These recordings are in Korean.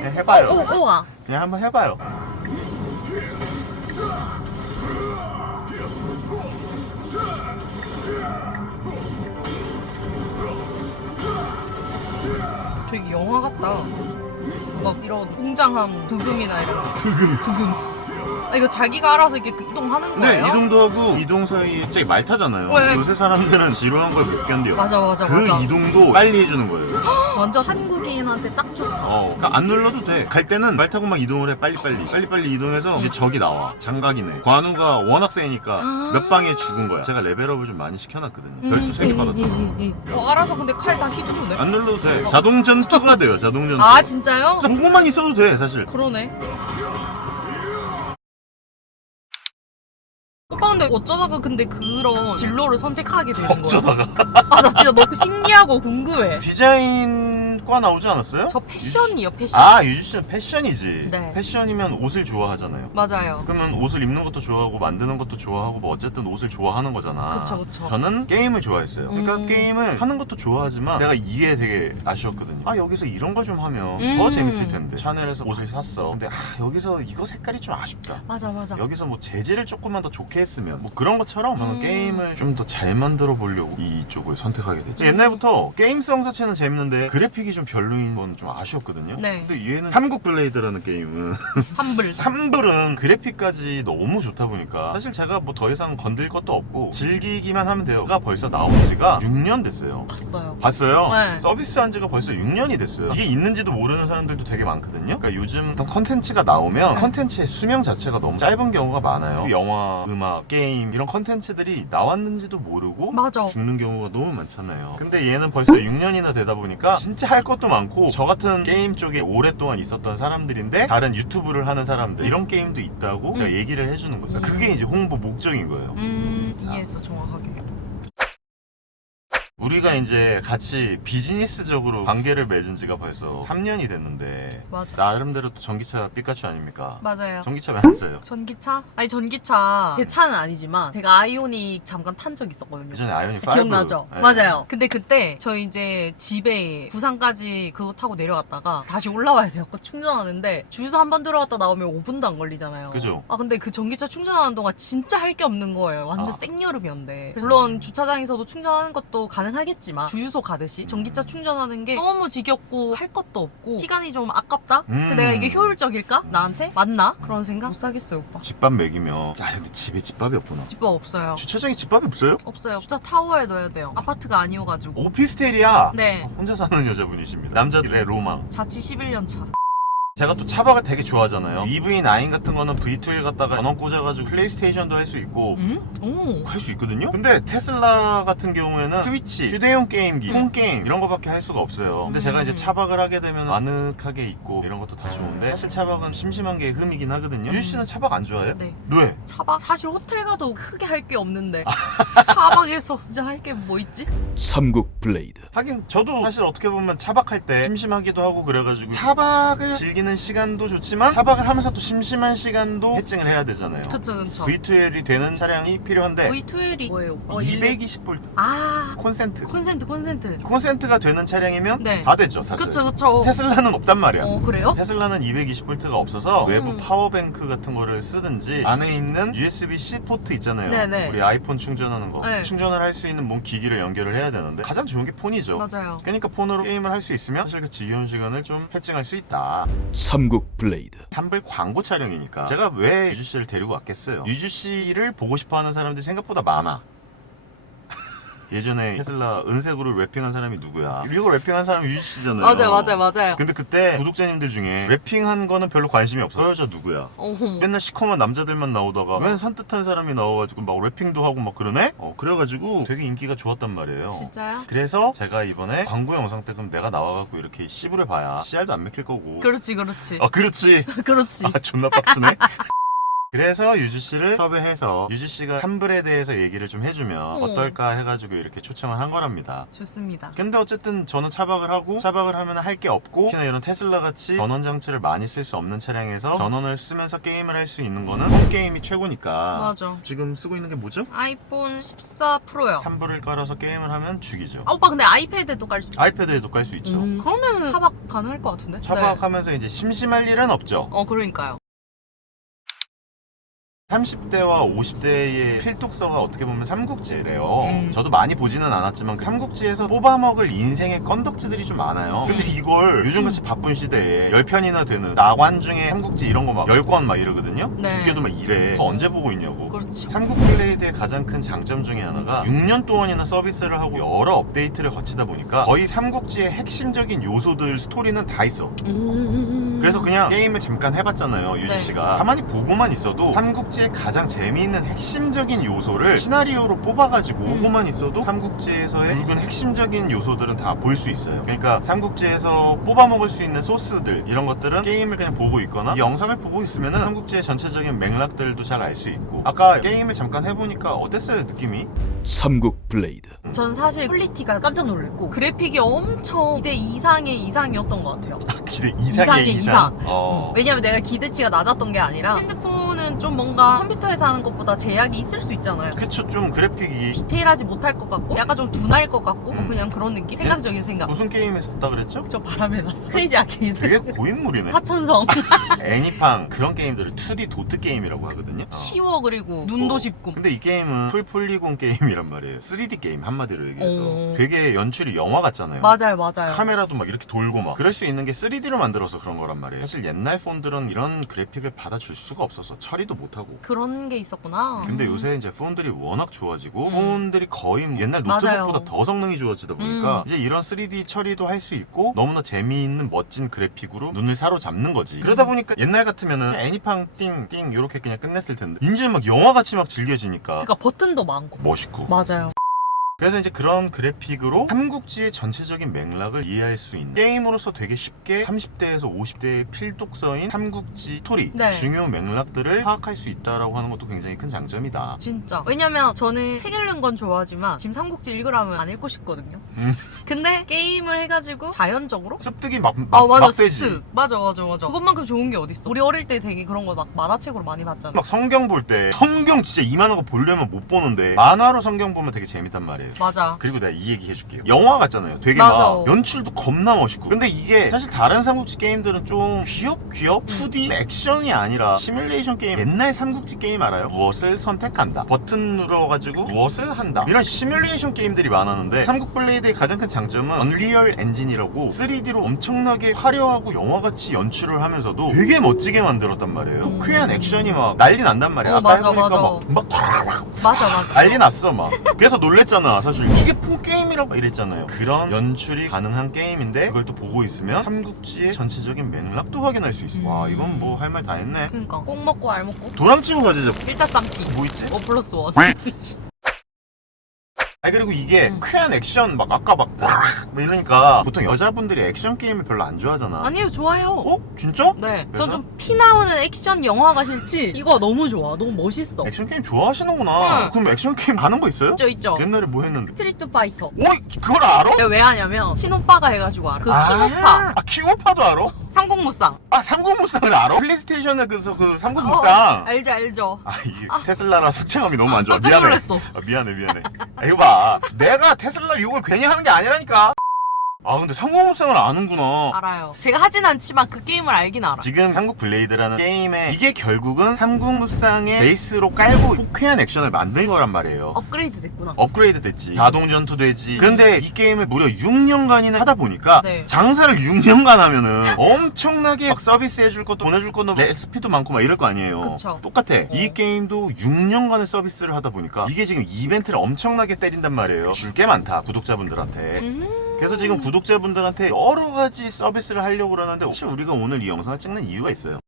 그냥 해봐요. 우와. 그냥 한번 해봐요. 되게 영화 같다. 막 이런 웅장한 부금이나 이런 거. 부금. 아, 이거 자기가 알아서 이렇게 이동하는 거예요? 네, 이동도 하고 이동 사이에 갑자기 말 타잖아요. 네. 요새 사람들은 지루한 걸 못 견뎌요. 맞아. 그 이동도 빨리 해주는 거예요. 완전 한국인한테 딱 좋다. 그러니까 안 눌러도 돼. 갈 때는 말 타고 막 이동을 해. 빨리 이동해서 이제 적이 나와. 장각이네. 관우가 워낙 세니까 몇 방에 죽은 거야. 제가 레벨업을 좀 많이 시켜놨거든요. 별수 3개 받았잖아. 알아서 근데 칼 다 휘두르네. 안 눌러도 돼. 자동 전투가 돼요. 자동 전투. 아 진짜요? 보고만 있어도 돼 사실. 그러네. 오빠 근데 어쩌다가 근데 그런 진로를 선택하게 되는 거야? 어쩌다가. 아 나 진짜 너무 신기하고 궁금해. 디자인과 나오지 않았어요? 저 패션이요 패션. 아, 유주 씨는 패션이지. 네. 패션이면 옷을 좋아하잖아요. 맞아요. 그러면 옷을 입는 것도 좋아하고 만드는 것도 좋아하고 뭐 어쨌든 옷을 좋아하는 거잖아. 그쵸. 저는 게임을 좋아했어요. 그러니까 게임을 하는 것도 좋아하지만 내가 이게 되게 아쉬웠거든요. 아, 여기서 이런 걸 좀 하면 더 재밌을 텐데. 샤넬에서 옷을 샀어. 근데 여기서 이거 색깔이 좀 아쉽다. 맞아. 여기서 뭐 재질을 조금만 더 좋게 했으면 뭐 그런 것처럼 저는 게임을 좀 더 잘 만들어 보려고 이쪽을 선택하게 됐죠. 옛날부터 게임성 자체는 재밌는데 그래픽이 좀 별로인 건 좀 아쉬웠거든요. 네. 근데 얘는 삼국 블레이드라는 게임은 환불. 삼불은 그래픽까지 너무 좋다 보니까 사실 제가 뭐 더 이상 건들 것도 없고 즐기기만 하면 돼요. 가 벌써 나온 지가 6년 됐어요. 봤어요. 봤어요? 네. 서비스한 지가 벌써 6년이 됐어요. 이게 있는지도 모르는 사람들도 되게 많거든요. 그러니까 요즘 어떤 컨텐츠가 나오면 컨텐츠의 수명 자체가 너무 짧은 경우가 많아요. 영화, 음악, 게임 이런 컨텐츠들이 나왔는지도 모르고 맞아. 죽는 경우가 너무 많잖아요. 근데 얘는 벌써 6년이나 되다 보니까 진짜 할 것도 많고 저 같은 게임 쪽에 오랫동안 있었던 사람들인데 다른 유튜브를 하는 사람들 이런 게임도 있다고 제가 얘기를 해주는 거죠. 그게 이제 홍보 목적인 거예요. 이해했어 정확하게. 우리가 이제 같이 비즈니스적으로 관계를 맺은 지가 벌써 3년이 됐는데 맞아. 나름대로 또 전기차 삐까츄 아닙니까? 맞아요. 전기차 왜 안 써요? 전기차? 아니 전기차 제 차는 아니지만 제가 아이오닉 잠깐 탄 적 있었거든요. 예전에 아이오닉 5 기억나죠? 네. 맞아요. 근데 그때 저희 이제 집에 부산까지 그거 타고 내려갔다가 다시 올라와야 돼요. 충전하는데 주유소 한 번 들어갔다 나오면 5분도 안 걸리잖아요. 그죠? 아 근데 그 전기차 충전하는 동안 진짜 할 게 없는 거예요. 완전 아. 생여름이었는데. 물론 주차장에서도 충전하는 것도 가능하겠지만 주유소 가듯이 전기차 충전하는 게 너무 지겹고 할 것도 없고 시간이 좀 아깝다? 근데 내가 이게 효율적일까? 나한테? 맞나? 그런 생각? 못 사겠어요 오빠. 집밥 먹이면 근데 집에 집밥이 없구나. 집밥 없어요. 주차장에 집밥이 없어요? 없어요. 주차 타워에 넣어야 돼요. 아파트가 아니어가지고. 오피스텔이야. 네. 혼자 사는 여자분이십니다. 남자들의 로망. 자취 11년 차. 제가 또 차박을 되게 좋아하잖아요. EV9 같은 거는 V2에 갖다가 전원 꽂아가지고 플레이스테이션도 할 수 있고 오. 할 수 있거든요? 근데 테슬라 같은 경우에는 스위치, 휴대용 게임기, 홈게임 이런 거밖에 할 수가 없어요. 근데 제가 이제 차박을 하게 되면 아늑하게 있고 이런 것도 다 좋은데 사실 차박은 심심한 게 흠이긴 하거든요. 유주 씨는 차박 안 좋아해요? 네. 왜? 차박 사실 호텔 가도 크게 할 게 없는데 차박에서 진짜 할 게 뭐 있지? 삼국 블레이드. 하긴 저도 사실 어떻게 보면 차박할 때 심심하기도 하고 그래가지고 차박을 즐기는 시간도 좋지만 차박을 하면서 또 심심한 시간도 해칭을 해야 되잖아요. 그쵸. V2L이 되는 차량이 필요한데 V2L이 뭐예요? 220V 아 콘센트가 되는 차량이면 네. 다 되죠 사실. 그쵸. 테슬라는 없단 말이야. 그래요? 테슬라는 220V가 없어서 외부 파워뱅크 같은 거를 쓰든지 안에 있는 USB-C 포트 있잖아요. 네네. 우리 아이폰 충전하는 거 네. 충전을 할 수 있는 뭔 기기를 연결을 해야 되는데 가장 좋은 게 폰이죠. 맞아요. 그러니까 폰으로 게임을 할 수 있으면 사실 그 지겨운 시간을 좀 해칭할 수 있다. 삼국 블레이드. 삼불 광고 촬영이니까 제가 왜 유주 씨를 데리고 왔겠어요. 유주 씨를 보고 싶어하는 사람들이 생각보다 많아. 예전에 테슬라 은색으로 랩핑한 사람이 누구야? 이거 랩핑한 사람이 유주 씨잖아요. 맞아요. 근데 그때 구독자님들 중에 랩핑한 거는 별로 관심이 없어. 저 여자 누구야? 맨날 시커먼 남자들만 나오다가 웬 산뜻한 사람이 나와가지고 막 랩핑도 하고 막 그러네? 그래가지고 되게 인기가 좋았단 말이에요. 진짜요? 그래서 제가 이번에 광고 영상 때 그럼 내가 나와갖고 이렇게 씨부를 봐야 씨알도 안 맥힐 거고. 그렇지. 그렇지. 그렇지. 존나 빡치네. 그래서 유주씨를 섭외해서 유주씨가 산불에 대해서 얘기를 좀 해주면 어떨까 해가지고 이렇게 초청을 한 거랍니다. 좋습니다. 근데 어쨌든 저는 차박을 하고 차박을 하면 할 게 없고 특히나 이런 테슬라 같이 전원 장치를 많이 쓸 수 없는 차량에서 전원을 쓰면서 게임을 할 수 있는 거는 홈게임이 최고니까. 맞아. 지금 쓰고 있는 게 뭐죠? 아이폰 14 프로요. 산불을 깔아서 게임을 하면 죽이죠. 아, 오빠 근데 아이패드도 깔 수 있어. 아이패드에도 깔 수 있죠. 그러면은 차박 가능할 것 같은데? 네. 차박하면서 이제 심심할 일은 없죠. 그러니까요. 30대와 50대의 필독서가 어떻게 보면 삼국지래요. 저도 많이 보지는 않았지만 삼국지에서 뽑아먹을 인생의 건덕지들이 좀 많아요. 근데 이걸 요즘같이 바쁜 시대에 10편이나 되는 나관 중에 삼국지 이런 거 막 10권 막 이러거든요. 네. 두께도 막 이래. 그거 언제 보고 있냐고. 그렇지. 삼국 블레이드의 가장 큰 장점 중에 하나가 6년 동안이나 서비스를 하고 여러 업데이트를 거치다 보니까 거의 삼국지의 핵심적인 요소들 스토리는 다 있어. 그래서 그냥 게임을 잠깐 해봤잖아요, 유지씨가. 가만히 보고만 있어도 삼국지의 가장 재미있는 핵심적인 요소를 시나리오로 뽑아가지고 보고만 있어도 삼국지에서의 굵은 핵심적인 요소들은 다 볼 수 있어요. 그러니까 삼국지에서 뽑아먹을 수 있는 소스들 이런 것들은 게임을 그냥 보고 있거나 이 영상을 보고 있으면 삼국지의 전체적인 맥락들도 잘 알 수 있고. 아까 게임을 잠깐 해보니까 어땠어요, 느낌이? 삼국 블레이드. 전 사실 퀄리티가 깜짝 놀랐고 그래픽이 엄청 기대 이상의 이상이었던 것 같아요. 기대 이상의 이상. 왜냐면 내가 기대치가 낮았던 게 아니라 핸드폰은 좀 뭔가 컴퓨터에서 하는 것보다 제약이 있을 수 있잖아요. 그쵸, 좀 그래픽이 디테일하지 못할 것 같고 약간 좀 둔할 것 같고 뭐 그냥 그런 느낌? 생각적인 생각. 무슨 게임에서 썼다 그랬죠? 저 바람에 나 크레이지 아케이드 되게 고인물이네. 하천성 애니팡 그런 게임들을 2D 도트 게임이라고 하거든요. 쉬워. 그리고 눈도 쉽고. 근데 이 게임은 풀폴리곤 게임이란 말이에요. 3D 게임 한마디로 얘기해서 오. 되게 연출이 영화 같잖아요. 맞아요. 카메라도 막 이렇게 돌고 막 그럴 수 있는 게 3D로 만들어서 그런 거란 말이에요. 사실 옛날 폰들은 이런 그래픽을 받아줄 수가 없어서 처리도 못하고. 그런 게 있었구나. 근데 요새 이제 폰들이 워낙 좋아지고 폰들이 거의 옛날 노트북보다 맞아요. 더 성능이 좋아지다 보니까 이제 이런 3D 처리도 할 수 있고 너무나 재미있는 멋진 그래픽으로 눈을 사로잡는 거지. 그러다 보니까 옛날 같으면은 애니팡 띵띵 이렇게 그냥 끝냈을 텐데 이제는 막 영화같이 막 즐겨지니까 그러니까 버튼도 많고. 멋있고. 맞아요. 그래서 이제 그런 그래픽으로 삼국지의 전체적인 맥락을 이해할 수 있는 게임으로서 되게 쉽게 30대에서 50대의 필독서인 삼국지 스토리 네. 중요 맥락들을 파악할 수 있다라고 하는 것도 굉장히 큰 장점이다. 진짜. 왜냐면 저는 책 읽는 건 좋아하지만 지금 삼국지 읽으라면 안 읽고 싶거든요. 근데 게임을 해가지고 자연적으로 습득이 막 맞아. 되지. 습득. 맞아. 그것만큼 좋은 게 어딨어. 우리 어릴 때 되게 그런 거 막 만화책으로 많이 봤잖아. 막 성경 볼 때 성경 진짜 이만한 거 보려면 못 보는데 만화로 성경 보면 되게 재밌단 말이에요. 맞아. 그리고 내가 이 얘기 해줄게요. 영화 같잖아요. 되게 맞아. 막 연출도 겁나 멋있고. 근데 이게 사실 다른 삼국지 게임들은 좀 귀엽 2D 액션이 아니라 시뮬레이션 게임. 옛날 삼국지 게임 알아요? 무엇을 선택한다. 버튼 눌러가지고 무엇을 한다. 이런 시뮬레이션 게임들이 많았는데 삼국 블레이드의 가장 큰 장점은 언리얼 엔진이라고 3D로 엄청나게 화려하고 영화같이 연출을 하면서도 되게 멋지게 만들었단 말이에요. 후쾌한 액션이 막 난리 난단 말이야. 아까 맞아, 해보니까 맞아. 막 맞아. 난리 났어 막. 그래서 놀랬잖아. 사실 이게 폰게임이라고 이랬잖아요. 그런 연출이 가능한 게임인데 그걸 또 보고 있으면 삼국지의 전체적인 맥락도 확인할 수 있어. 와, 이건 뭐 할 말 다 했네. 그러니까 꼭 먹고 알 먹고 도랑치고 가자. 일단 쌈기 뭐 있지? 5+1. 아니 그리고 이게 쾌한 액션 막 아까 막 이러니까 보통 여자분들이 액션 게임을 별로 안 좋아하잖아. 아니요, 좋아요. 어? 진짜? 네, 그래서? 전 좀 피 나오는 액션 영화가 싫지. 이거 너무 좋아. 너무 멋있어. 액션 게임 좋아하시는구나. 응. 그럼 액션 게임 하는 거 있어요? 있죠. 옛날에 뭐 했는데? 스트리트 파이터. 오, 그걸 알아? 내가 왜 하냐면 친오빠가 해가지고 알아. 그 킹오빠. 아, 킹오파도 알아? 삼국무쌍. 아, 삼국무쌍을 알아? 플레이스테이션에 그 삼국무쌍. 알죠. 아, 이게 테슬라라 승차감이 너무 안 좋아. 깜짝 미안해. 놀랐어. 아, 미안해. 아, 이거 봐. 내가 테슬라 욕을 괜히 하는 게 아니라니까. 아, 근데 삼국무쌍을 아는구나. 알아요. 제가 하진 않지만 그 게임을 알긴 알아. 지금 삼국 블레이드라는 게임에 이게 결국은 삼국무쌍의 베이스로 깔고 호쾌한 액션을 만든 거란 말이에요. 업그레이드 됐구나. 업그레이드 됐지. 자동 전투 되지. 근데 이 게임을 무려 6년간이나 하다 보니까 네. 장사를 6년간 하면은 엄청나게 막 서비스 해줄 것도 보내줄 것도 XP도 많고 막 이럴 거 아니에요. 그쵸. 똑같아. 이 게임도 6년간의 서비스를 하다 보니까 이게 지금 이벤트를 엄청나게 때린단 말이에요. 줄 게 많다. 구독자분들한테. 그래서 지금 구독자분들한테 여러 가지 서비스를 하려고 그러는데 혹시 우리가 오늘 이 영상을 찍는 이유가 있어요.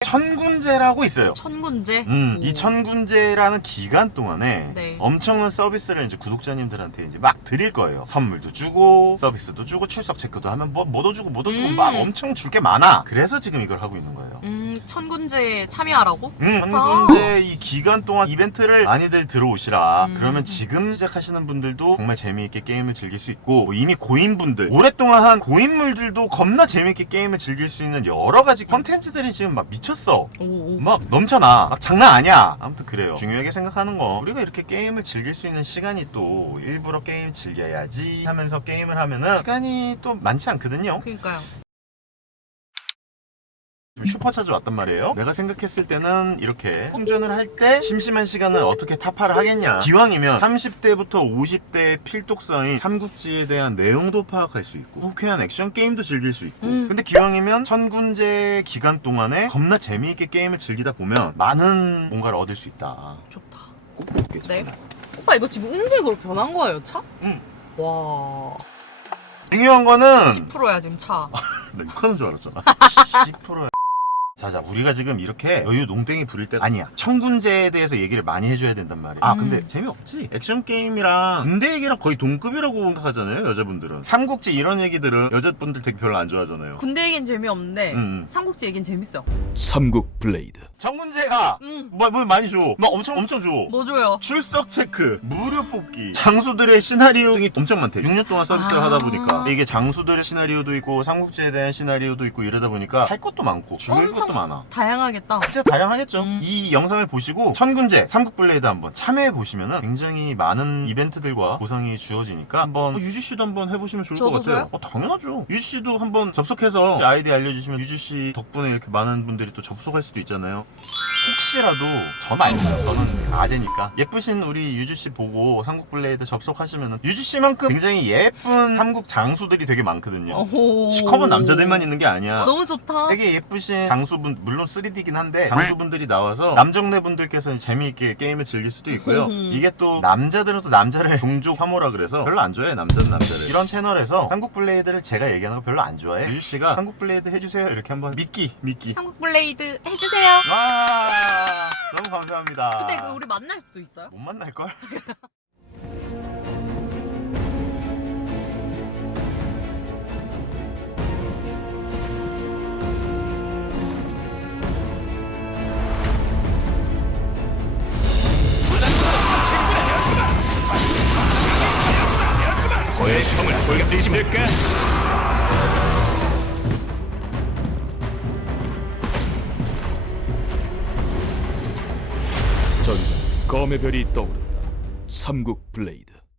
천군제라고 있어요. 천군제? 이 천군제라는 기간 동안에 네. 엄청난 서비스를 이제 구독자님들한테 이제 막 드릴 거예요. 선물도 주고, 서비스도 주고, 출석 체크도 하면 뭐도 주고 막 엄청 줄 게 많아. 그래서 지금 이걸 하고 있는 거예요. 천군제에 참여하라고? 한군데 이 기간 동안 이벤트를 많이들 들어오시라. 음. 그러면 지금 시작하시는 분들도 정말 재미있게 게임을 즐길 수 있고, 뭐 이미 고인분들, 오랫동안 한 고인물들도 겁나 재미있게 게임을 즐길 수 있는 여러 가지 컨텐츠들이 지금 막 미쳤어. 오. 막 넘쳐나. 막 장난 아니야. 아무튼 그래요. 중요하게 생각하는 거, 우리가 이렇게 게임을 즐길 수 있는 시간이 또 일부러 게임 즐겨야지 하면서 게임을 하면은 시간이 또 많지 않거든요. 그니까요. 슈퍼차주 왔단 말이에요. 내가 생각했을 때는 이렇게 충전을 할 때 심심한 시간을 어떻게 타파를 하겠냐. 기왕이면 30대부터 50대의 필독서인 삼국지에 대한 내용도 파악할 수 있고 호쾌한 액션 게임도 즐길 수 있고 근데 기왕이면 천군제 기간 동안에 겁나 재미있게 게임을 즐기다 보면 많은 뭔가를 얻을 수 있다. 좋다. 꼭 볼게. 네. 오빠 이거 지금 은색으로 변한 거예요, 차? 응. 와. 중요한 거는 10%야 지금 차. 나 욕하는 줄 알았잖아. 10%야. 자자, 우리가 지금 이렇게 여유 농땡이 부릴 때가 아니야. 천군제에 대해서 얘기를 많이 해줘야 된단 말이야. 아 근데 재미없지. 액션 게임이랑 군대 얘기랑 거의 동급이라고 생각하잖아요, 여자분들은. 삼국지 이런 얘기들은 여자분들 되게 별로 안 좋아하잖아요. 군대 얘기는 재미없는데 삼국지 얘기는 재밌어. 삼국 블레이드. 천군제가 뭘 많이 줘. 막 엄청 줘. 뭐 줘요? 출석 체크, 무료 뽑기, 장수들의 시나리오 등이 엄청 많대. 6년 동안 서비스를 하다 보니까 이게 장수들의 시나리오도 있고 삼국지에 대한 시나리오도 있고 이러다 보니까 할 것도 많고 즐길 것도 많아. 다양하겠다. 진짜 다양하겠죠. 이 영상을 보시고 천군제, 삼국블레이드 한번 참여해 보시면은 굉장히 많은 이벤트들과 보상이 주어지니까 한번 유지 씨도 한번 해보시면 좋을 것 저도 같아요. 당연하죠. 유지 씨도 한번 접속해서 아이디 알려주시면 유지 씨 덕분에 이렇게 많은 분들이 또 접속할 수도 있잖아요. 혹시라도 전 아닙니다. 저는 아재니까 예쁘신 우리 유주 씨 보고 삼국블레이드 접속하시면은 유주 씨만큼 굉장히 예쁜 삼국 장수들이 되게 많거든요. 오호. 시커먼 남자들만 있는 게 아니야. 너무 좋다. 되게 예쁘신 장수분, 물론 3D긴 한데 장수분들이 나와서 남정네 분들께서는 재미있게 게임을 즐길 수도 있고요. 이게 또 남자들은 또 남자를 동족 혐오라 그래서 별로 안 좋아해. 남자는 남자를. 이런 채널에서 삼국블레이드를 제가 얘기하는 거 별로 안 좋아해. 유주 씨가 삼국블레이드 해주세요 이렇게 한번 미끼 삼국블레이드 해주세요. 와 너무 감사합니다. 근데 우리 만날 수도 있어요? 못 만날걸? 너의 성을 볼 수 있을까? 전장 검의 별이 떠오른다. 삼국 블레이드.